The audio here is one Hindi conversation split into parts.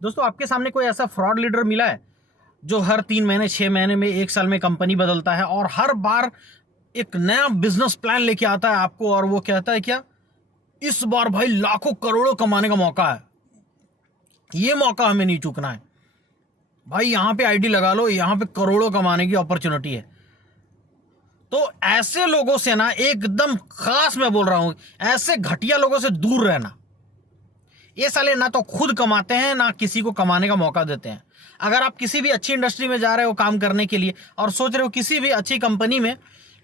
दोस्तों आपके सामने कोई ऐसा फ्रॉड लीडर मिला है जो हर 3 महीने 6 महीने में 1 साल में कंपनी बदलता है और हर बार एक नया बिजनेस प्लान लेके आता है आपको और वो कहता है क्या, इस बार भाई लाखों करोड़ों कमाने का मौका है, ये मौका हमें नहीं चूकना है भाई, यहां पे आईडी लगा लो, यहां पे करोड़ों कमाने की अपॉर्चुनिटी है। तो ऐसे लोगों से ना एकदम खास मैं बोल रहा हूं, ऐसे घटिया लोगों से दूर रहना। ये साले ना तो खुद कमाते हैं ना किसी को कमाने का मौका देते हैं। अगर आप किसी भी अच्छी इंडस्ट्री में जा रहे हो काम करने के लिए और सोच रहे हो किसी भी अच्छी कंपनी में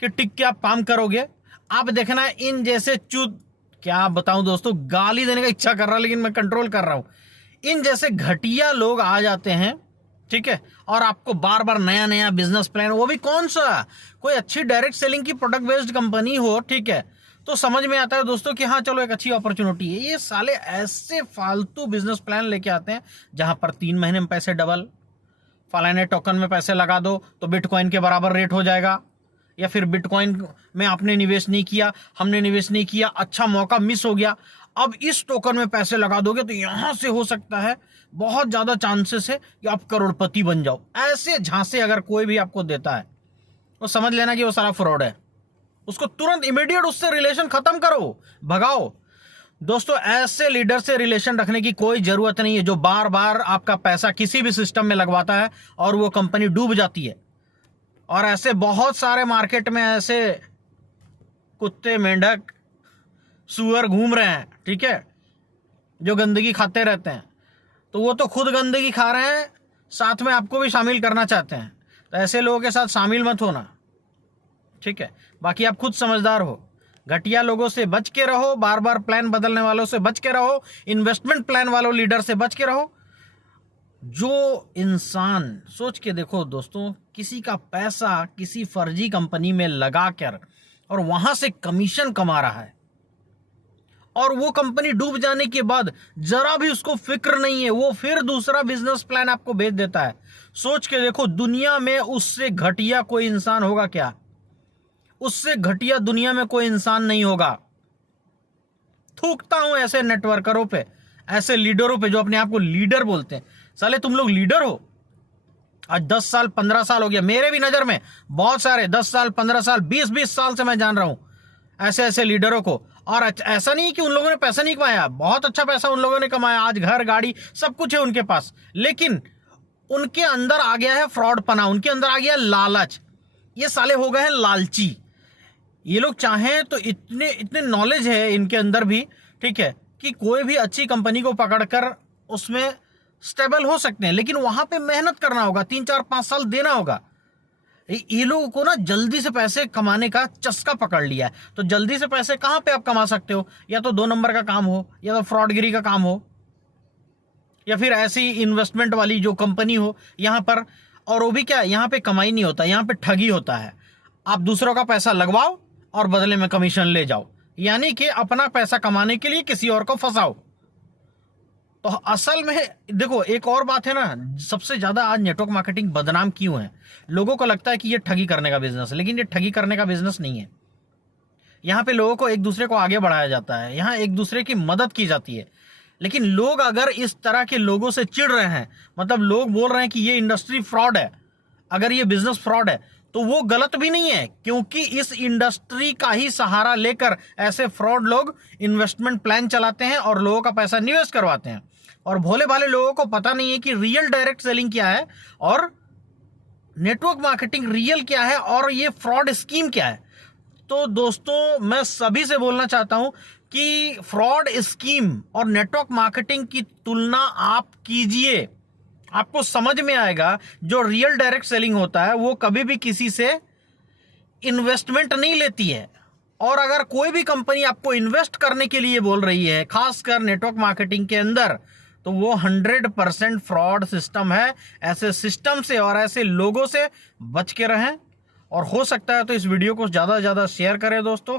कि टिक के आप काम करोगे, आप देखना है इन जैसे क्या बताऊं दोस्तों, गाली देने का इच्छा कर रहा लेकिन मैं कंट्रोल कर रहा हूं। इन जैसे घटिया लोग आ जाते हैं, ठीक है, और आपको बार बार नया नया बिजनेस प्लान, वो भी कौन सा, कोई अच्छी डायरेक्ट सेलिंग की प्रोडक्ट बेस्ड कंपनी हो, ठीक है, तो समझ में आता है दोस्तों कि हाँ चलो एक अच्छी अपॉर्चुनिटी है। ये साले ऐसे फालतू बिजनेस प्लान लेके आते हैं जहां पर 3 महीने में पैसे डबल, फलाने टोकन में पैसे लगा दो तो बिटकॉइन के बराबर रेट हो जाएगा, या फिर बिटकॉइन में आपने निवेश नहीं किया, हमने निवेश नहीं किया, अच्छा मौका मिस हो गया, अब इस टोकन में पैसे लगा दोगे तो यहां से हो सकता है, बहुत ज्यादा चांसेस है कि आप करोड़पति बन जाओ। ऐसे झांसे अगर कोई भी आपको देता है तो समझ लेना कि वो सारा फ्रॉड है। उसको तुरंत इमीडिएट उससे रिलेशन खत्म करो, भगाओ। दोस्तों ऐसे लीडर से रिलेशन रखने की कोई जरूरत नहीं है जो बार बार आपका पैसा किसी भी सिस्टम में लगवाता है और वो कंपनी डूब जाती है। और ऐसे बहुत सारे मार्केट में ऐसे कुत्ते, मेंढक, सुअर घूम रहे हैं, ठीक है, जो गंदगी खाते रहते हैं। तो वो तो खुद गंदगी खा रहे हैं, साथ में आपको भी शामिल करना चाहते हैं। तो ऐसे लोगों के साथ शामिल मत होना, ठीक है। बाकी आप खुद समझदार हो, घटिया लोगों से बच के रहो, बार बार प्लान बदलने वालों से बच के रहो, इन्वेस्टमेंट प्लान वालों लीडर से बच के रहो। जो इंसान, सोच के देखो दोस्तों, किसी का पैसा किसी फर्जी कंपनी में लगा कर और वहां से कमीशन कमा रहा है और वो कंपनी डूब जाने के बाद जरा भी उसको फिक्र नहीं है, वो फिर दूसरा बिजनेस प्लान आपको भेज देता है। सोच के देखो, दुनिया में उससे घटिया कोई इंसान होगा क्या? उससे घटिया दुनिया में कोई इंसान नहीं होगा। थूकता हूं ऐसे नेटवर्करों पे, ऐसे लीडरों पे जो अपने आप को लीडर बोलते हैं। साले तुम लोग लीडर हो? आज 10 साल 15 साल हो गया, मेरे भी नजर में बहुत सारे 10 साल 15 साल 20 साल से मैं जान रहा हूं ऐसे ऐसे लीडरों को। और ऐसा नहीं कि उन लोगों ने पैसा नहीं कमाया, बहुत अच्छा पैसा उन लोगों ने कमाया, आज घर गाड़ी सब कुछ है उनके पास, लेकिन उनके अंदर आ गया है फ्रॉड पना, उनके अंदर आ गया लालच। ये साले हो गए हैं लालची। ये लोग चाहें तो इतने इतने नॉलेज है इनके अंदर भी, ठीक है, कि कोई भी अच्छी कंपनी को पकड़कर उसमें स्टेबल हो सकते हैं, लेकिन वहां पे मेहनत करना होगा, 3 4 5 साल देना होगा। ये लोगों को ना जल्दी से पैसे कमाने का चस्का पकड़ लिया है। तो जल्दी से पैसे कहां पे आप कमा सकते हो? या तो 2 नंबर का काम हो, या तो फ्रॉडगिरी का काम हो, या फिर ऐसी इन्वेस्टमेंट वाली जो कंपनी हो यहां पर। और वो भी क्या, यहां पे कमाई नहीं होता, यहां पे ठगी होता है। आप दूसरों का पैसा लगवाओ और बदले में कमीशन ले जाओ, यानी कि अपना पैसा कमाने के लिए किसी और को फंसाओ। तो असल में देखो, एक और बात है ना, सबसे ज्यादा आज नेटवर्क मार्केटिंग बदनाम क्यों है? लोगों को लगता है कि ये ठगी करने का बिजनेस है, लेकिन ये ठगी करने का बिजनेस नहीं है। यहां पे लोगों को एक दूसरे को आगे बढ़ाया जाता है, यहां एक दूसरे की मदद की जाती है। लेकिन लोग अगर इस तरह के लोगों से चिढ़ रहे हैं, मतलब लोग बोल रहे हैं कि ये इंडस्ट्री फ्रॉड है, अगर ये बिजनेस फ्रॉड है, तो वो गलत भी नहीं है, क्योंकि इस इंडस्ट्री का ही सहारा लेकर ऐसे फ्रॉड लोग इन्वेस्टमेंट प्लान चलाते हैं और लोगों का पैसा निवेश करवाते हैं। और भोले भाले लोगों को पता नहीं है कि रियल डायरेक्ट सेलिंग क्या है और नेटवर्क मार्केटिंग रियल क्या है और ये फ्रॉड स्कीम क्या है। तो दोस्तों मैं सभी से बोलना चाहता हूं कि फ्रॉड स्कीम और नेटवर्क मार्केटिंग की तुलना आप कीजिए, आपको समझ में आएगा। जो रियल डायरेक्ट सेलिंग होता है वो कभी भी किसी से इन्वेस्टमेंट नहीं लेती है, और अगर कोई भी कंपनी आपको इन्वेस्ट करने के लिए बोल रही है, खासकर नेटवर्क मार्केटिंग के अंदर, तो वो 100% फ्रॉड सिस्टम है। ऐसे सिस्टम से और ऐसे लोगों से बच के रहें, और हो सकता है तो इस वीडियो को ज्यादा से ज्यादा शेयर करें दोस्तों।